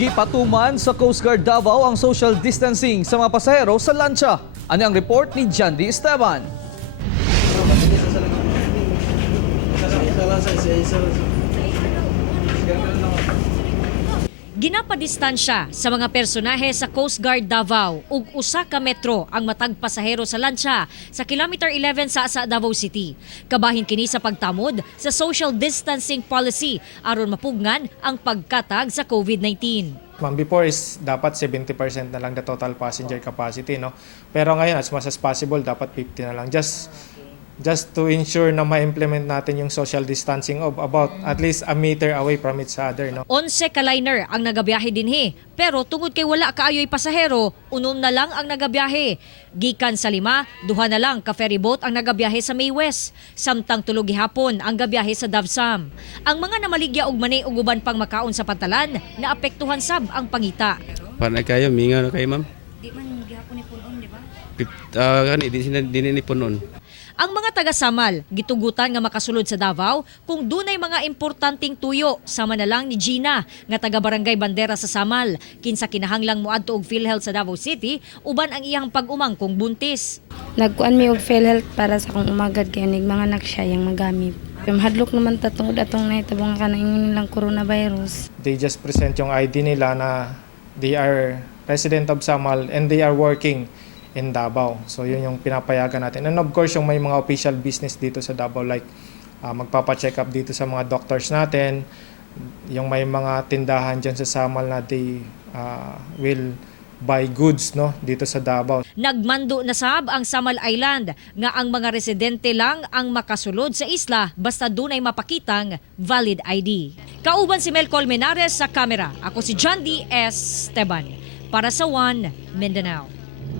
Gipatuman sa Coast Guard Davao ang social distancing sa mga pasahero sa lancha. Ano ang report ni Jandy Esteban? Ginapadistansya sa mga personahe sa Coast Guard Davao ug usa ka metro ang matag pasahero sa lancha sa kilometer 11 sa Davao City. Kabahin kini sa pagtamod sa social distancing policy aron mapugngan ang pagkatag sa COVID-19. Ma'am, before is dapat 70% na lang the total passenger capacity, no? Pero ngayon, as much as possible, dapat 50 na lang. Just to ensure na ma-implement natin yung social distancing of about at least a meter away from each other, no? 11 ka liner ang nagabiyahe dinhi, pero tungod kay wala kaayoy pasahero, unom na lang ang nagabiyahe. Gikan sa 5, 2 na lang ka ferry boat ang nagabiyahe sa May West, samtang tulog gihapon ang gabiyahe sa Davsam. Ang mga namaligya og mani ug uban pang makaon sa pantalan, naapektuhan sab ang pangita. Panay kayo, mingaw na kayo, ma'am. Di man gihapon ni punon, di ba? Di ni punon. Ang mga taga-Samal, gitugutan nga makasulod sa Davao kung dunay mga importanteng tuyo, sama na lang ni Gina, nga taga-barangay Bandera sa Samal. Kinsa kinahanglang muadto og PhilHealth sa Davao City, uban ang iyang pag-umang kung buntis. Nagkuan mi og PhilHealth para sa akong umagad kay nig mga anak siya yang magamit. Hadlok naman tatungod atong nahitabong ka na nilang coronavirus. They just present yung ID nila na they are resident of Samal and they are working in Davao. So yun yung pinapayagan natin. And of course, yung may mga official business dito sa Davao like magpapa-check up dito sa mga doctors natin, yung may mga tindahan dyan sa Samal na they will buy goods, no, dito sa Davao. Nagmando na sab ang Samal Island nga ang mga residente lang ang makasulod sa isla basta dunay mapakitang valid ID. Kauban si Mel Colmenares sa kamera. Ako si Jandy Esteban para sa One Mindanao.